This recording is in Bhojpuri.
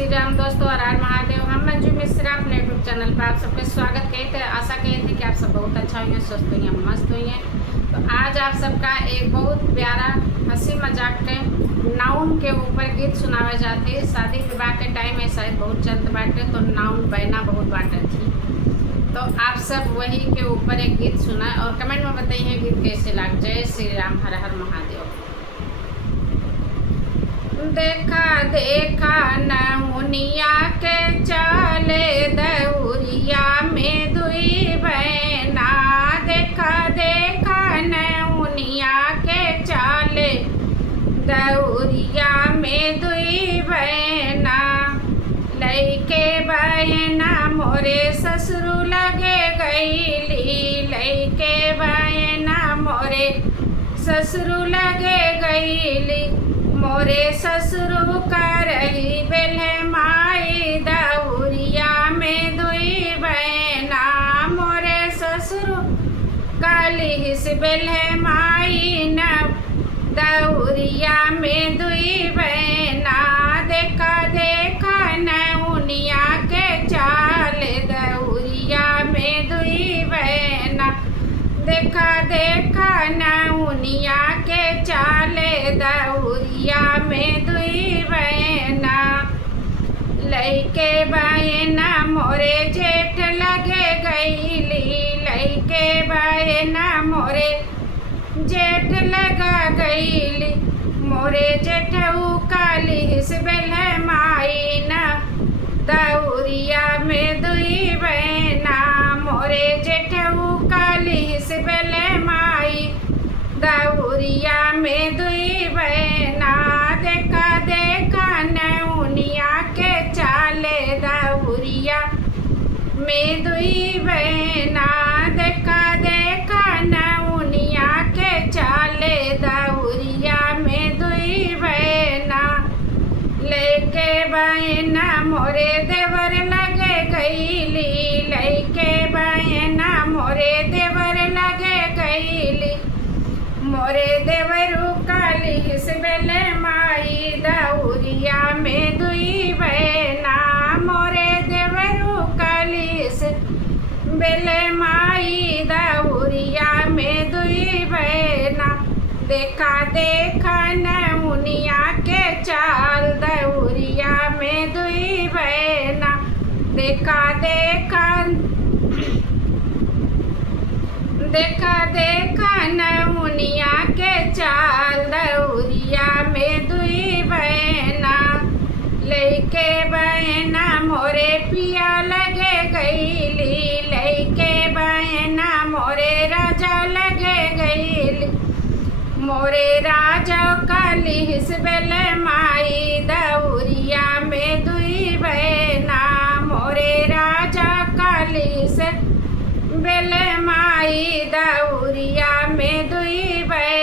श्री राम दोस्तों, हर हर महादेव। हम मंजू मिश्रा अपने यूट्यूब चैनल पर आप सबके स्वागत किए थे। आशा किए थे कि आप सब बहुत अच्छा हुई, स्वस्थ हुई, मस्त हुई हैं। तो आज आप सबका एक बहुत प्यारा हंसी मजाक के नाउन के ऊपर गीत सुनावे जाते हैं। शादी विवाह के टाइम में शायद बहुत चलते बाटे, तो नाउन बहना बहुत बाटे थी। तो आप सब वही के ऊपर एक गीत सुना और कमेंट में बताइए गीत कैसे लग। जय श्री राम, हर हर महादेव। देखा देखा नमुनिया के चाले दौरिया में दुई बहना। देखा देखा नमुनिया के चाले दौरिया में दुई बहना। लइके बहना मोरे ससुरु लगे गईली। लइके बहना मोरे ससुरु लगे गईली। मोरे ससुरु करही बेल्हे माई दौरिया में दुई बहना। मोरे ससुरु कालिस बेल्हे माई न दौरिया में दुई बहना। देखा देखा नौनिया के चाल दौरिया में दुई बहना। देखा देखा नौनिया के चाले दौरिया में दुई बहना। लइके बहना मोरे जेठ लगे गईली। लइके बहना मोरे जेठ लगा गईली। मोरे जेठऊ कालिस बेल्हे माई न दौरिया में दुई बहना। मोरे जेठऊ कालिस बेल्हे माई दौरिया में दुई बहना। देखा देखा नौनिया के चाले दौरिया में दुई बहना। देखा देखा नौनिया के चाले दौरिया में दुई बहना। लेके बहना मोरे देवर लगे गईली। लइके बहना मोरे देवर लगे गईली। मोरे देवरू कालिस बेल्हे माई दौरिया में दुई बहना। मोरे देवरू कालिस बेल्हे माई दौरिया में दुई बहना। देखा देखा नौनिया के चाल दौरिया में दुई बहना। देखा देखा देखा देखा नौनिया के चाल दौरिया में दुई बहना। लइके बहना मोरे पिया लगे गईली। लइके बहना मोरे राजा लगे गईली। मोरे राजा कालिस बेल्हे माई दौरिया में दुई बहना। मोरे राजा कालिस बेल्हे माई दौरिया में दुई बहना।